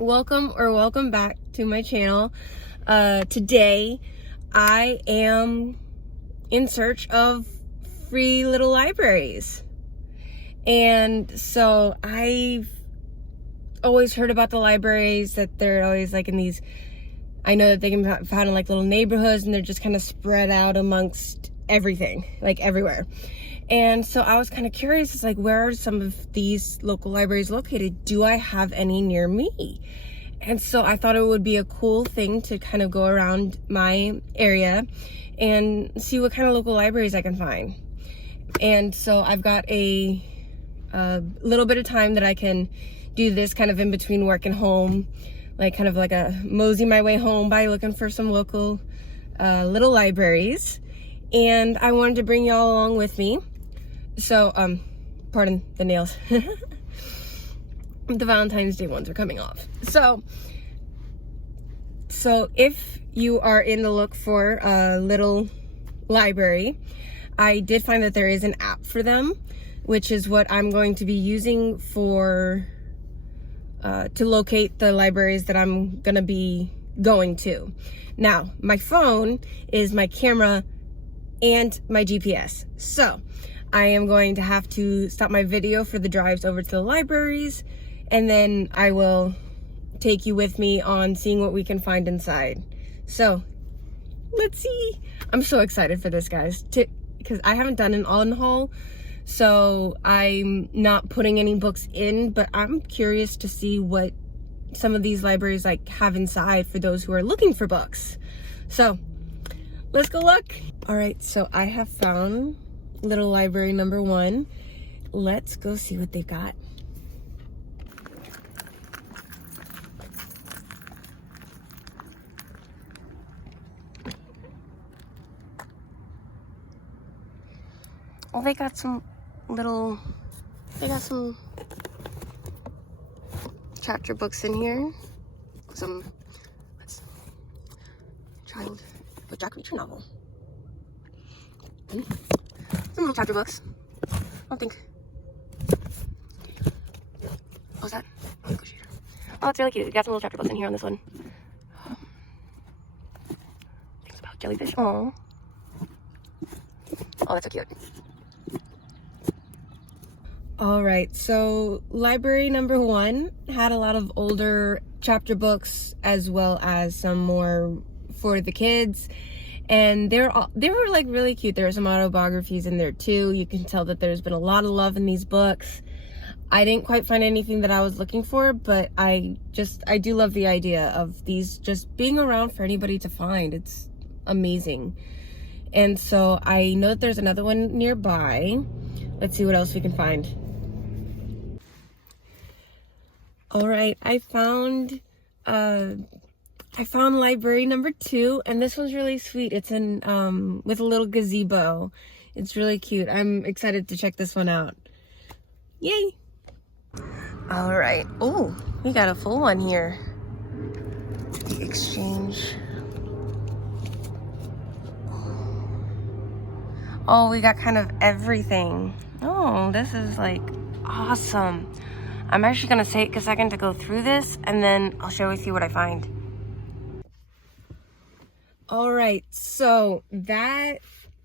welcome back to my channel. Today I am in search of free little libraries, and so I've always heard about the libraries, that they're always like in these, I know that they can be found in like little neighborhoods, and they're just kind of spread out amongst everything, like everywhere. And so I was kind of curious, it's like, where are some of these local libraries located? Do I have any near me? And so I thought it would be a cool thing to kind of go around my area and see what kind of local libraries I can find. And so I've got a little bit of time that I can do this kind of in between work and home, like kind of like a mosey my way home by looking for some local little libraries. And I wanted to bring y'all along with me. So, pardon the nails. The Valentine's Day ones are coming off. So if you are in the look for a little library, I did find that there is an app for them, which is what I'm going to be using for to locate the libraries that I'm gonna be going to. Now, my phone is my camera and my GPS. So I am going to have to stop my video for the drives over to the libraries, and then I will take you with me on seeing what we can find inside. So let's see. I'm so excited for this, guys, because I haven't done an on haul, so I'm not putting any books in, but I'm curious to see what some of these libraries like have inside for those who are looking for books. So let's go look. All right, so I have found little library number 1. Let's go see what they've got. Oh, they got some chapter books in here. Some Jack Reacher novel. Some little chapter books. I don't think. Oh, is that? Oh, it's really cute. We got some little chapter books in here on this one. Things about jellyfish. Oh, that's so cute. All right, so library number 1 had a lot of older chapter books as well as some more for the kids, and they were like really cute. There were some autobiographies in there too. You can tell that there's been a lot of love in these books. I didn't quite find anything that I was looking for, but I do love the idea of these just being around for anybody to find. It's amazing. And so I know that there's another one nearby. Let's see what else we can find. All right, I found library number 2, and this one's really sweet. It's in with a little gazebo. It's really cute. I'm excited to check this one out. Yay! All right. Oh, we got a full one here. The exchange. Oh, we got kind of everything. Oh, this is like awesome. I'm actually gonna take a second to go through this, and then I'll share with you what I find. All right, so that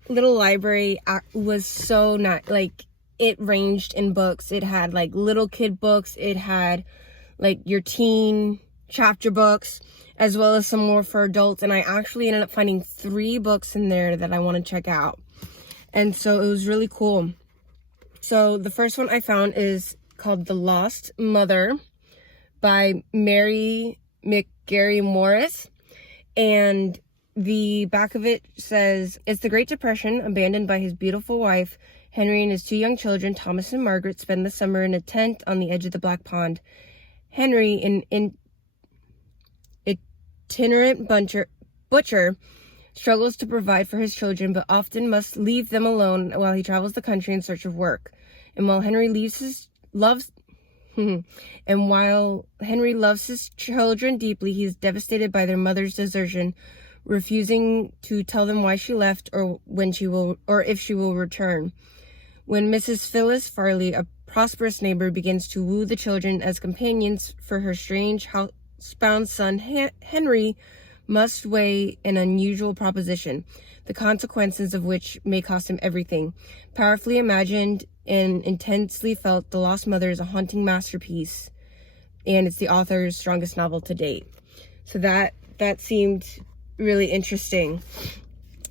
little library was so nice. Like, it ranged in books. It had like little kid books. It had like your teen chapter books, as well as some more for adults. And I actually ended up finding 3 books in there that I want to check out. And so it was really cool. So the first one I found is called The Lost Mother by Mary McGarry Morris. And the back of it says, it's the Great Depression. Abandoned by his beautiful wife, Henry and his 2 young children, Thomas and Margaret, spend the summer in a tent on the edge of the Black Pond. Henry, an itinerant butcher, struggles to provide for his children, but often must leave them alone while he travels the country in search of work. And while Henry loves his children deeply, he is devastated by their mother's desertion, refusing to tell them why she left or if she will return. When Mrs. Phyllis Farley, a prosperous neighbor, begins to woo the children as companions for her strange housebound son Henry must weigh an unusual proposition, the consequences of which may cost him everything. Powerfully imagined and intensely felt, The Lost Mother is a haunting masterpiece, and it's the author's strongest novel to date. So that seemed really interesting.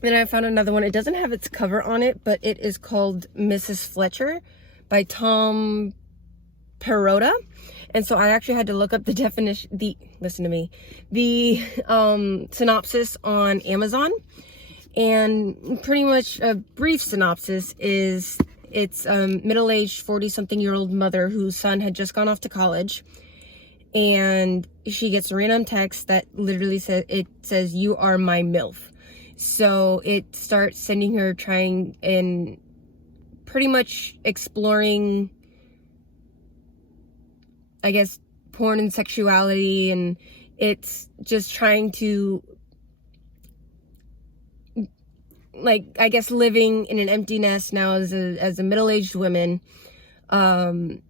Then I found another one. It doesn't have its cover on it, but it is called Mrs. Fletcher by Tom Perrotta. And so I actually had to look up the definition, the synopsis on Amazon. And pretty much a brief synopsis is it's a middle-aged 40-something-year-old mother whose son had just gone off to college. And she gets a random text that literally says, "You are my MILF." So it starts sending her trying and pretty much exploring, I guess, porn and sexuality, and it's just trying to, like, I guess, living in an empty nest now as a middle-aged woman, and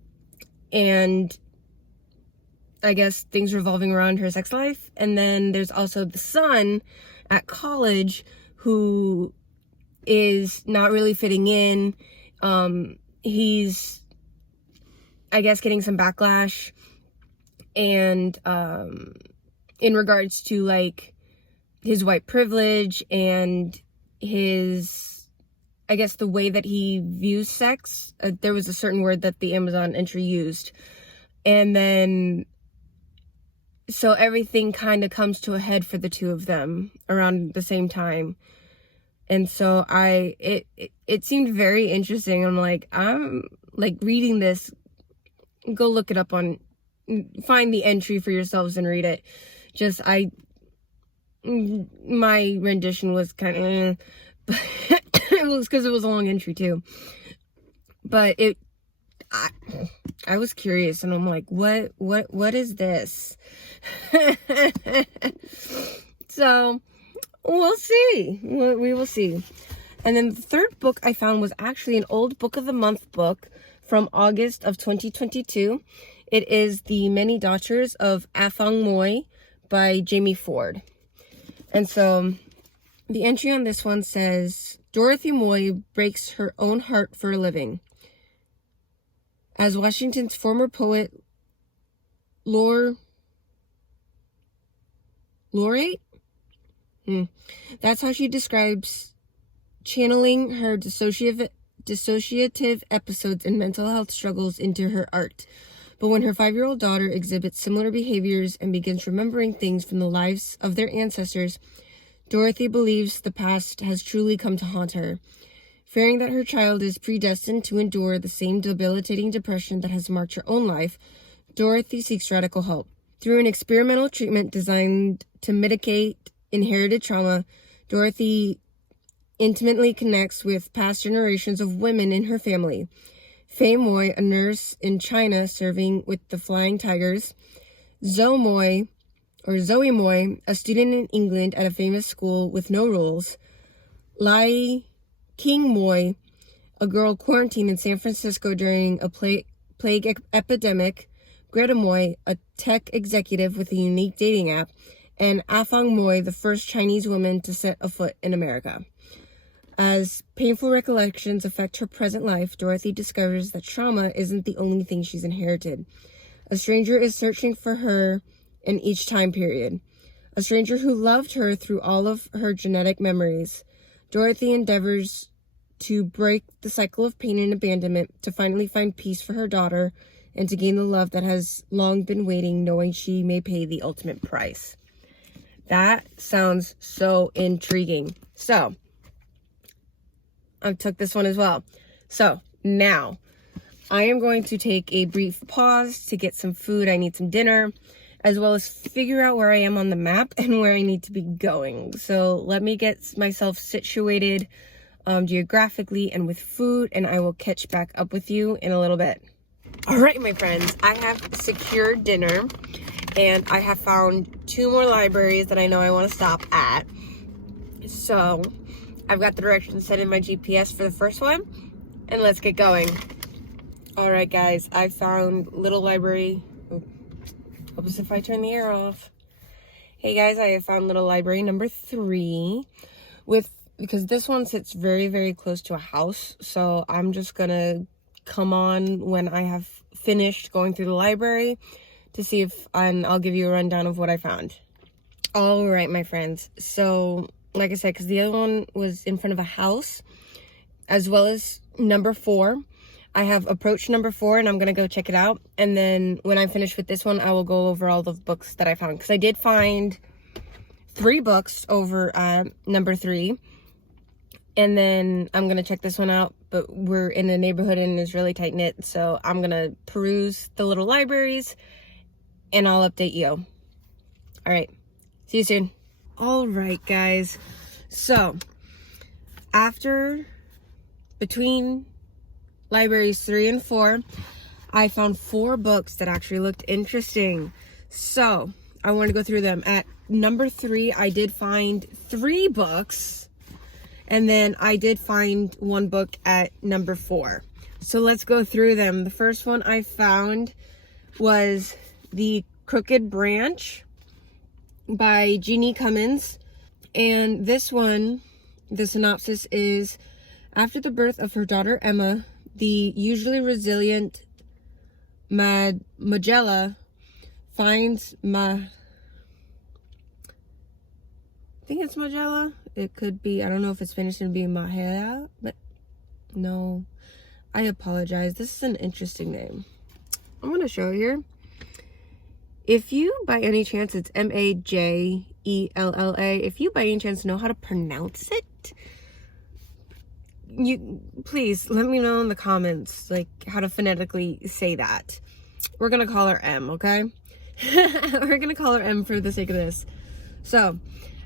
I guess things revolving around her sex life. And then there's also the son at college who is not really fitting in. He's, I guess, getting some backlash, and in regards to, like, his white privilege and his, I guess, the way that he views sex. There was a certain word that the Amazon entry used. And then, so everything kind of comes to a head for the two of them around the same time. And so it seemed very interesting. I'm like reading this. Go look it up find the entry for yourselves and read it. My rendition was kind of, but it was because it was a long entry too. But I was curious, and I'm like, what is this? So we'll see. We will see. And then the third book I found was actually an old Book of the Month book from August of 2022. It is The Many Daughters of Afong Moy by Jamie Ford. And so the entry on this one says, Dorothy Moy breaks her own heart for a living. As Washington's former poet laureate? That's how she describes channeling her dissociative episodes and mental health struggles into her art. But when her 5-year-old daughter exhibits similar behaviors and begins remembering things from the lives of their ancestors, Dorothy believes the past has truly come to haunt her. Fearing that her child is predestined to endure the same debilitating depression that has marked her own life, Dorothy seeks radical help. Through an experimental treatment designed to mitigate inherited trauma, Dorothy intimately connects with past generations of women in her family. Faye Moy, a nurse in China serving with the Flying Tigers. Zoe Moy, a student in England at a famous school with no rules. Lai King Moy, a girl quarantined in San Francisco during a plague epidemic. Greta Moy, a tech executive with a unique dating app. And Afong Moy, the first Chinese woman to set a foot in America. As painful recollections affect her present life, Dorothy discovers that trauma isn't the only thing she's inherited. A stranger is searching for her in each time period. A stranger who loved her through all of her genetic memories. Dorothy endeavors to break the cycle of pain and abandonment, to finally find peace for her daughter, and to gain the love that has long been waiting, knowing she may pay the ultimate price. That sounds so intriguing. So I took this one as well. So now I am going to take a brief pause to get some food. I need some dinner, as well as figure out where I am on the map and where I need to be going. So let me get myself situated geographically and with food, and I will catch back up with you in a little bit. All right, my friends, I have secured dinner, and I have found 2 more libraries that I know I want to stop at. So I've got the directions set in my GPS for the first one, and let's get going. All right, guys, I found Little Library. Hope helps if I turn the air off. Hey guys, I have found little library number 3 because this one sits very, very close to a house. So I'm just gonna come on when I have finished going through the library to see if, and I'll give you a rundown of what I found. All right, my friends. So like I said, because the other one was in front of a house, as well as number 4. I have approached number 4 and I'm going to go check it out. And then when I finish with this one, I will go over all the books that I found. Because I did find 3 books over at number 3. And then I'm going to check this one out. But we're in a neighborhood and it's really tight knit. So I'm going to peruse the little libraries and I'll update you. All right. See you soon. All right, guys. So between libraries 3 and 4, I found 4 books that actually looked interesting. So I want to go through them. At number 3, I did find 3 books, and then I did find 1 book at number 4. So let's go through them. The first one I found was The Crooked Branch by Jeannie Cummins. And this one, the synopsis is, after the birth of her daughter Emma, the usually resilient Magella finds I think it's Magella. It could be, I don't know if it's finished in being Mahela, but no. I apologize. This is an interesting name. I'm going to show you. If you, by any chance, it's Majella. If you, by any chance, know how to pronounce it, you please let me know in the comments, like, how to phonetically say that. We're gonna call her M, okay? We're gonna call her M for the sake of this. So,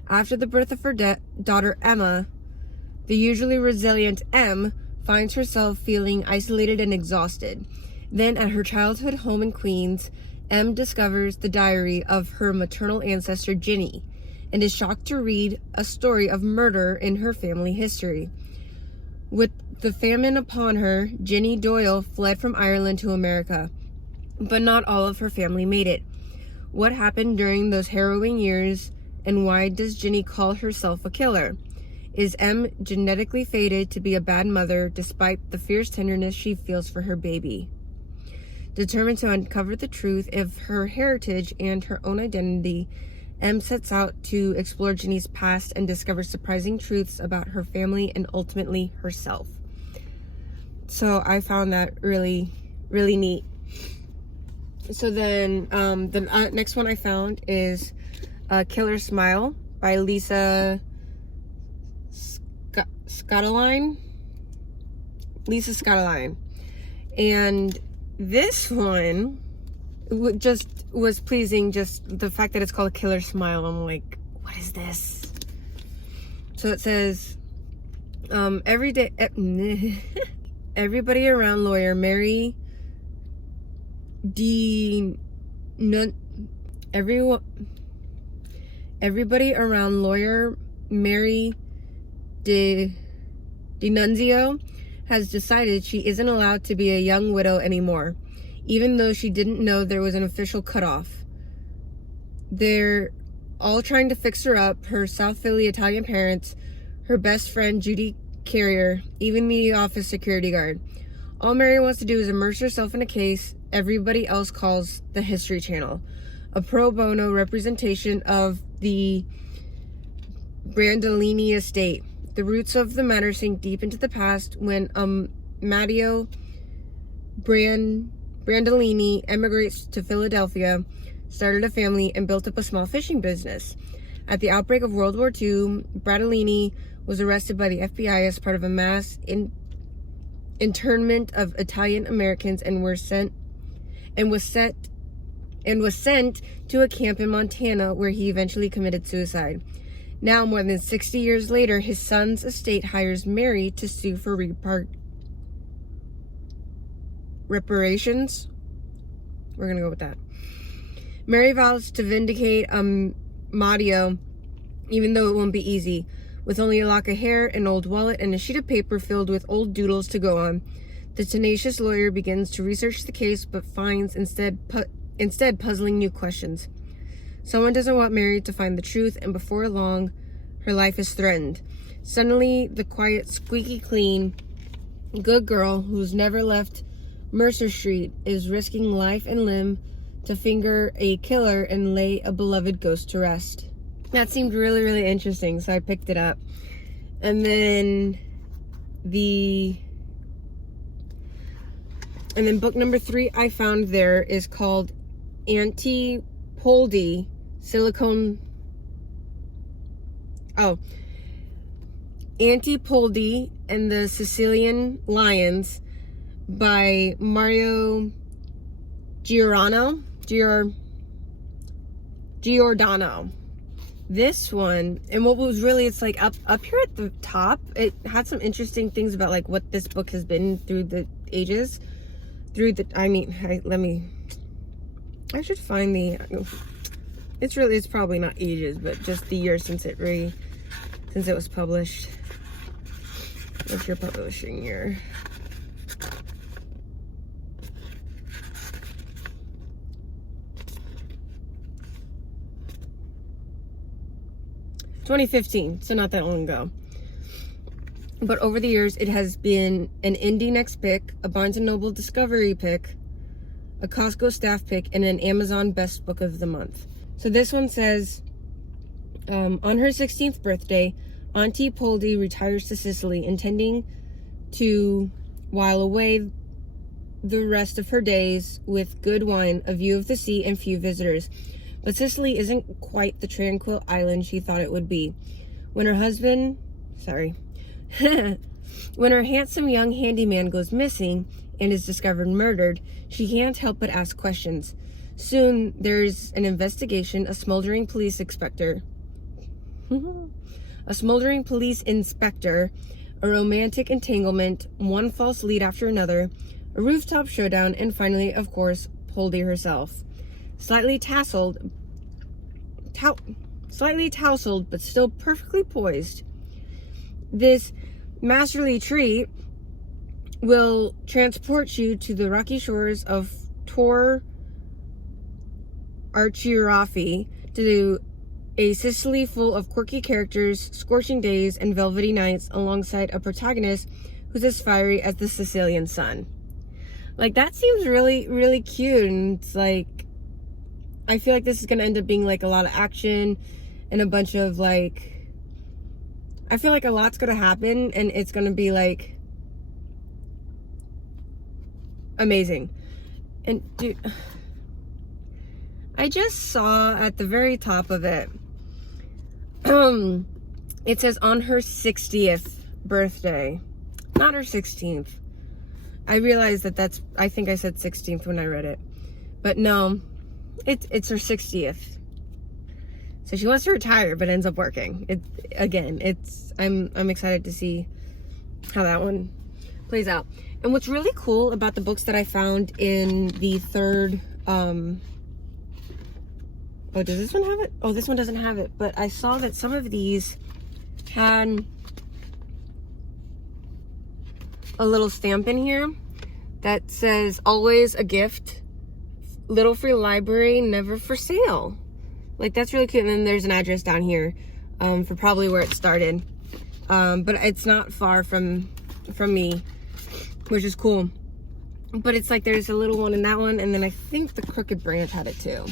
after the birth of her daughter Emma, the usually resilient M finds herself feeling isolated and exhausted. Then, at her childhood home in Queens, M discovers the diary of her maternal ancestor Ginny, and is shocked to read a story of murder in her family history. With the famine upon her, Ginny Doyle fled from Ireland to America, but not all of her family made it. What happened during those harrowing years, and why does Ginny call herself a killer? Is M genetically fated to be a bad mother despite the fierce tenderness she feels for her baby? Determined to uncover the truth of her heritage and her own identity, M sets out to explore Ginny's past and discover surprising truths about her family and ultimately herself. So I found that really, really neat. So then the next one I found is Killer Smile by Lisa Scottoline. And this one just was pleasing, just the fact that it's called Killer Smile. I'm like, what is this? So it says, everybody around lawyer Mary DiNunzio has decided she isn't allowed to be a young widow anymore, even though she didn't know there was an official cutoff. They're all trying to fix her up, her South Philly Italian parents, her best friend Judy Carrier, even the office security guard. All Mary wants to do is immerse herself in a case everybody else calls the History Channel, a pro bono representation of the Brandolini estate. The roots of the matter sink deep into the past when Matteo Brandolini emigrates to Philadelphia, started a family, and built up a small fishing business. At the outbreak of World War II, Brandolini was arrested by the FBI as part of a mass internment of Italian Americans and was sent to a camp in Montana, where he eventually committed suicide. Now, more than 60 years later, his son's estate hires Mary to sue for reparations. We're going to go with that. Mary vows to vindicate Matteo, even though it won't be easy. With only a lock of hair, an old wallet, and a sheet of paper filled with old doodles to go on, the tenacious lawyer begins to research the case, but finds instead instead puzzling new questions. Someone doesn't want Mary to find the truth, and before long, her life is threatened. Suddenly, the quiet, squeaky clean, good girl who's never left Mercer Street is risking life and limb to finger a killer and lay a beloved ghost to rest. That seemed really, really interesting, so I picked it up. And then book number 3 I found there is called Auntie Poldy Auntie Poldy and the Sicilian Lions by Mario Giordano. This one, and what was really, it's like up here at the top, it had some interesting things about like what this book has been through the ages. I should find it's probably not ages, but just the year since it was published. What's your publishing year? $2015, so not that long ago. But over the years, it has been an Indie Next pick, a Barnes & Noble Discovery pick, a Costco staff pick, and an Amazon Best Book of the Month. So this one says, on her 16th birthday, Auntie Poldy retires to Sicily, intending to while away the rest of her days with good wine, a view of the sea, and few visitors. But Sicily isn't quite the tranquil island she thought it would be. When her handsome young handyman goes missing and is discovered murdered, she can't help but ask questions. Soon, there's an investigation, a smoldering police inspector, a romantic entanglement, one false lead after another, a rooftop showdown, and finally, of course, Poldy herself. Slightly tousled, but still perfectly poised. This masterly treat will transport you to the rocky shores of Tor Archirafi, to a Sicily full of quirky characters, scorching days, and velvety nights, alongside a protagonist who's as fiery as the Sicilian sun. Like, that seems really, really cute, and it's like, I feel like this is going to end up being like a lot of action and a bunch of like, I feel like a lot's going to happen and it's going to be like amazing. And dude, I just saw at the very top of it, it says on her 60th birthday, not her 16th. I realized that I think I said 16th when I read it, but no. It's her 60th. So she wants to retire, but ends up working. I'm excited to see how that one plays out. And what's really cool about the books that I found in the third, oh, does this one have it? Oh, this one doesn't have it. But I saw that some of these had a little stamp in here that says, always a gift. Little Free Library, never for sale. Like, that's really cute. And then there's an address down here for probably where it started. But it's not far from me, which is cool. But it's like there's a little one in that one, and then I think the Crooked Branch had it too.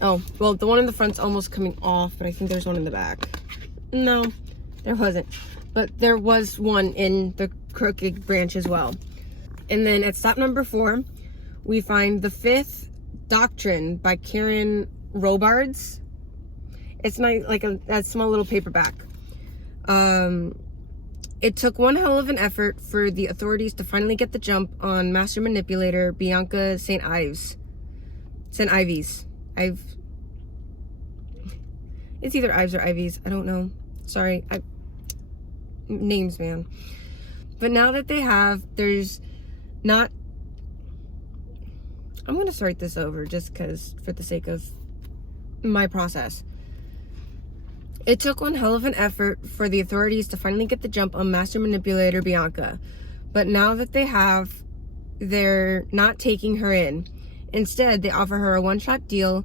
Oh, well, the one in the front's almost coming off, but I think there's one in the back. No, there wasn't. But there was one in the Crooked Branch as well. And then at stop number 4, we find The Fifth Doctrine by Karen Robards. It's like a small little paperback. It took one hell of an effort for the authorities to finally get the jump on master manipulator Bianca St. Ives. It's either Ives or Ivies. I don't know. Sorry. Names, man. But now that they have, there's not... I'm going to start this over just because, for the sake of my process. It took one hell of an effort for the authorities to finally get the jump on master manipulator Bianca. But now that they have, they're not taking her in. Instead, they offer her a one-shot deal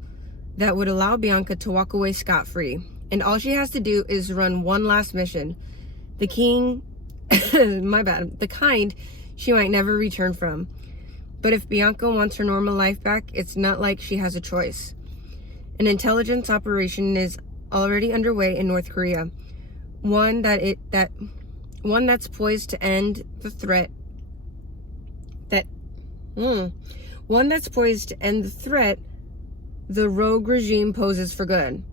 that would allow Bianca to walk away scot-free. And all she has to do is run one last mission. The king, the kind she might never return from. But if Bianca wants her normal life back, it's not like she has a choice. An intelligence operation is already underway in North Korea. One that's poised to end the threat the rogue regime poses for good.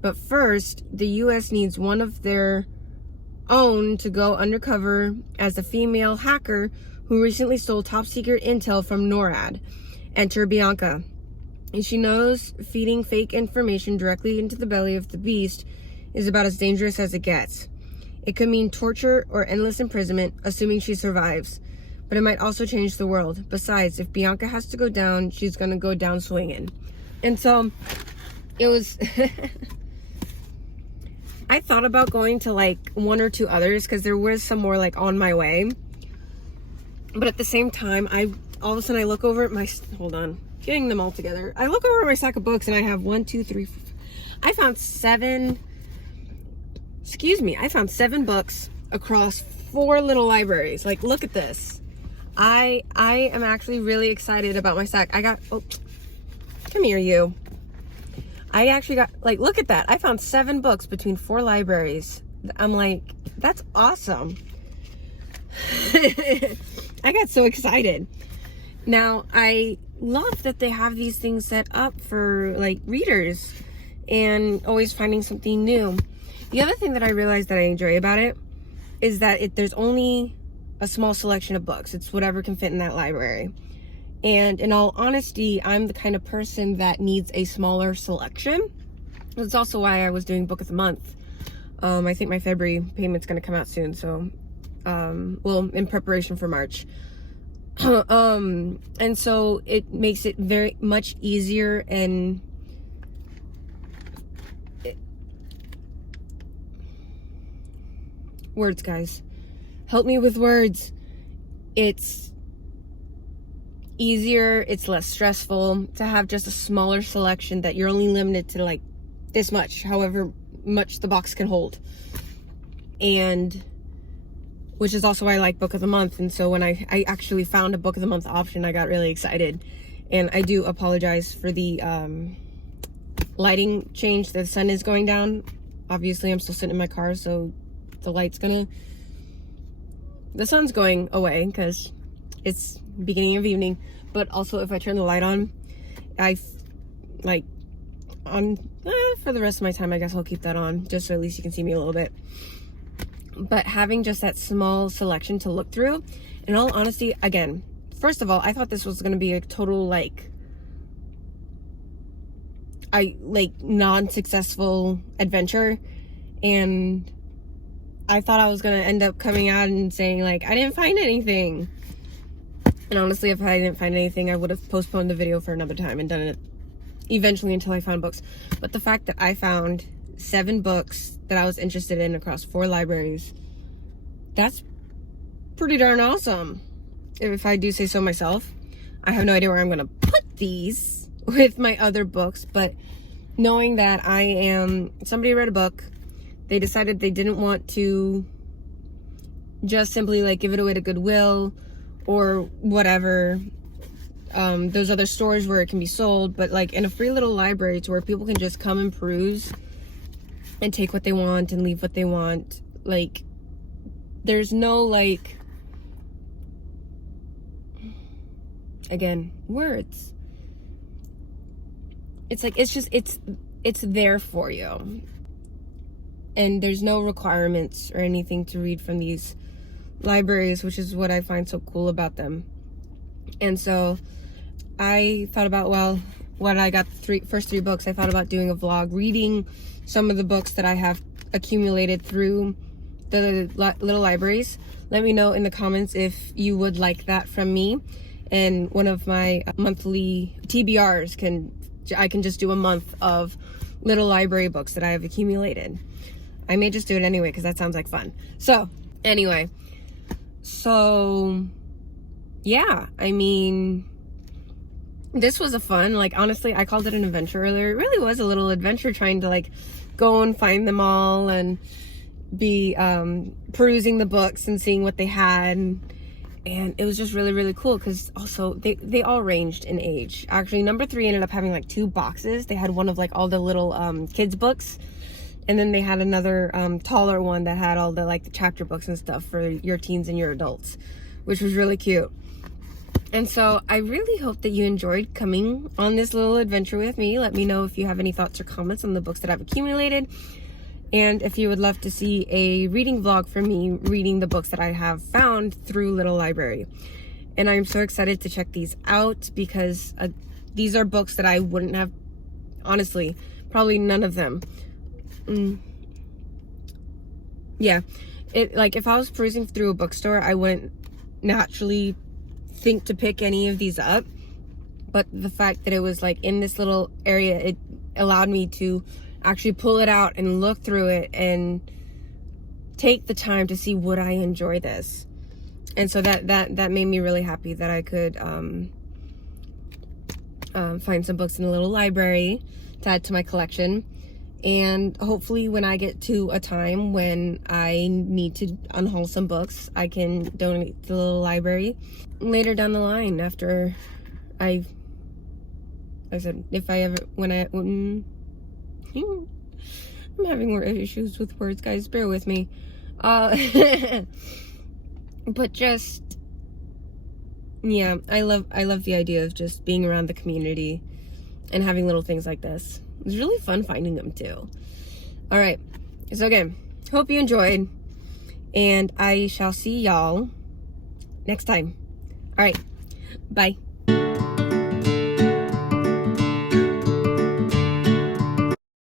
But first, the US needs one of their own to go undercover as a female hacker who recently stole top secret intel from NORAD. Enter Bianca. And she knows feeding fake information directly into the belly of the beast is about as dangerous as it gets. It could mean torture or endless imprisonment, assuming she survives. But it might also change the world. Besides, if Bianca has to go down, she's gonna go down swinging. And so, it was... I thought about going to like one or two others because there was some more like on my way. But at the same time, all of a sudden I look over at my... Hold on. Getting them all together. I look over at my stack of books and I have 1, 2, 3, 4... I found 7... I found 7 books across 4 little libraries. Like, look at this. I am actually really excited about my stack. I got... Oh, come here, you. I actually got... Like, look at that. I found 7 books between 4 libraries. I'm like, that's awesome. I got so excited. Now, I love that they have these things set up for, like, readers and always finding something new. The other thing that I realized that I enjoy about it is that there's only a small selection of books. It's whatever can fit in that library. And in all honesty, I'm the kind of person that needs a smaller selection. That's also why I was doing Book of the Month. I think my February payment's going to come out soon. So, well, in preparation for March. And so it makes it very much easier and words, guys. Help me with words. It's easier, it's less stressful to have just a smaller selection that you're only limited to like this much, however much the box can hold. And which is also why I like Book of the Month. And so when I actually found a Book of the Month option, I got really excited. And I do apologize for the lighting change. The sun is going down. Obviously, I'm still sitting in my car, so the sun's going away because it's beginning of evening. But also, if I turn the light on, for the rest of my time, I guess I'll keep that on, just so at least you can see me a little bit. But having just that small selection to look through, in all honesty, again, first of all, I thought this was going to be a total, non-successful adventure. And I thought I was going to end up coming out and saying, I didn't find anything. And honestly, if I didn't find anything, I would have postponed the video for another time and done it eventually until I found books. But the fact that I found 7 books that I was interested in across 4 libraries, that's pretty darn awesome, if I do say so myself. I have no idea where I'm going to put these with my other books, but knowing that somebody read a book, they decided they didn't want to just simply give it away to Goodwill or whatever, those other stores where it can be sold, but in a free little library to where people can just come and peruse and take what they want and leave what they want. There's no again, words. It's there for you. And there's no requirements or anything to read from these libraries, which is what I find so cool about them. And so I thought about, when I got the first 3 books, I thought about doing a vlog, reading some of the books that I have accumulated through the little libraries. Let me know in the comments if you would like that from me. And one of my monthly TBRs I can just do a month of little library books that I have accumulated. I may just do it anyway because that sounds like fun. So anyway, yeah, this was a fun, like, honestly, I called it an adventure earlier. It really was a little adventure trying to, like, go and find them all and be perusing the books and seeing what they had. And it was just really, really cool because also they all ranged in age. Actually, number 3 ended up having like 2 boxes. They had one of like all the little kids books, and then they had another taller one that had all the like the chapter books and stuff for your teens and your adults, which was really cute. And so I really hope that you enjoyed coming on this little adventure with me. Let me know if you have any thoughts or comments on the books that I've accumulated. And if you would love to see a reading vlog for me reading the books that I have found through Little Library. And I'm so excited to check these out because these are books that I wouldn't have, honestly, probably none of them. Yeah, like if I was perusing through a bookstore, I wouldn't naturally think to pick any of these up, but the fact that it was like in this little area, it allowed me to actually pull it out and look through it and take the time to see would I enjoy this. And so that made me really happy that I could find some books in a little library to add to my collection. And hopefully when I get to a time when I need to unhaul some books, I can donate to the little library later down the line after I said, if I ever, I'm having more issues with words, guys, bear with me. But just, yeah, I love the idea of just being around the community and having little things like this. It's really fun finding them too. All right, so again, hope you enjoyed, and I shall see y'all next time. All right, bye.